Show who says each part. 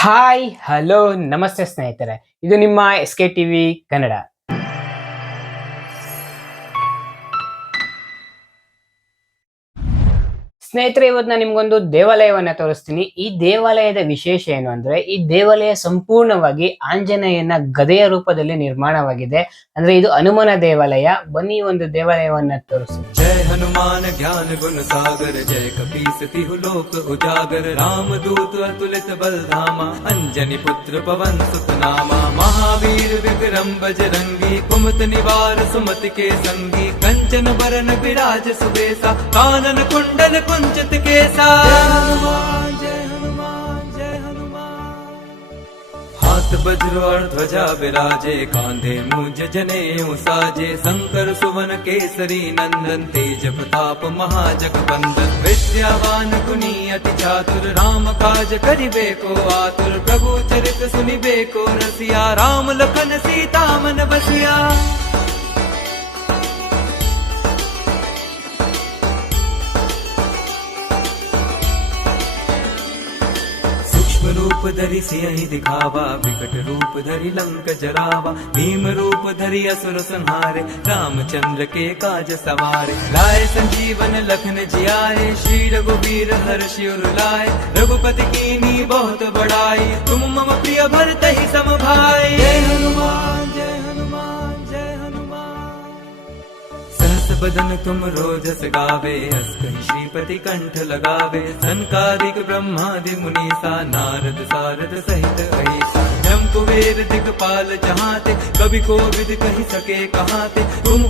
Speaker 1: Hi, hello, ನಮಸ್ತೆ ಸ್ನೇಹಿತರೆ. ಇದು ನಿಮ್ಮ ಎಸ್ ಕೆ ಟಿವಿ ಕನ್ನಡ. ಸ್ನೇಹಿತರೆ, ಇವತ್ತು ನಾನು ನಿಮ್ಗೊಂದು ದೇವಾಲಯವನ್ನ ತೋರಿಸ್ತೀನಿ. ಈ ದೇವಾಲಯದ ವಿಶೇಷ ಏನು ಅಂದ್ರೆ, ಈ ದೇವಾಲಯ ಸಂಪೂರ್ಣವಾಗಿ ಆಂಜನೇಯನ ಗದೆಯ ರೂಪದಲ್ಲಿ ನಿರ್ಮಾಣವಾಗಿದೆ. ಅಂದ್ರೆ ಇದು ಹನುಮನ ದೇವಾಲಯ. ಬನ್ನಿ ಒಂದು ದೇವಾಲಯವನ್ನ ತೋರಿಸ್ತೀನಿ.
Speaker 2: हनुमान ज्ञान गुण सागर, जय तिहु लोक उजागर। राम दूत अतुलित बल धामा अंजनी पुत्र पवन सुत नामा महावीर विक्रम बजरंगी, कुमत निवार सुमत के संगी। कंचन बरन विराज सुबेसा, कानन कुंडल कुंचित केसा। हाथ वज्र और ध्वजा विराजे, कांधे मुझ जने साजे। शंकर, सुवन, केसरी, नंदन, तेज प्रताप महाजग बंदन विद्यावान, गुनी अति चातुर राम काज करिबे को आतुर। प्रभु चरित सुनिबे को रसिया, राम लखन सीता मन बसिया। रूप धरि सियहि दिखावा, विकट रूप धरि लंक जरावा। भीम रूप धरि असुर संहारे, रामचंद्र के काज सवारे। लाए संजीवन लखन जियाए, श्री रघुवीर हर्ष उर लाए। रघुपति कीनी बहुत बड़ाई तुम मम प्रिय भरत बदन तुम रोजस गावे हस कहि श्रीपति कंठ लगावे। संकादिक ब्रह्मादि मुनीसा नारद सारद सहित अहिसा। दिख कुबेर, दिगपाल जहाते कभी को विद कही सके कहाते। तुम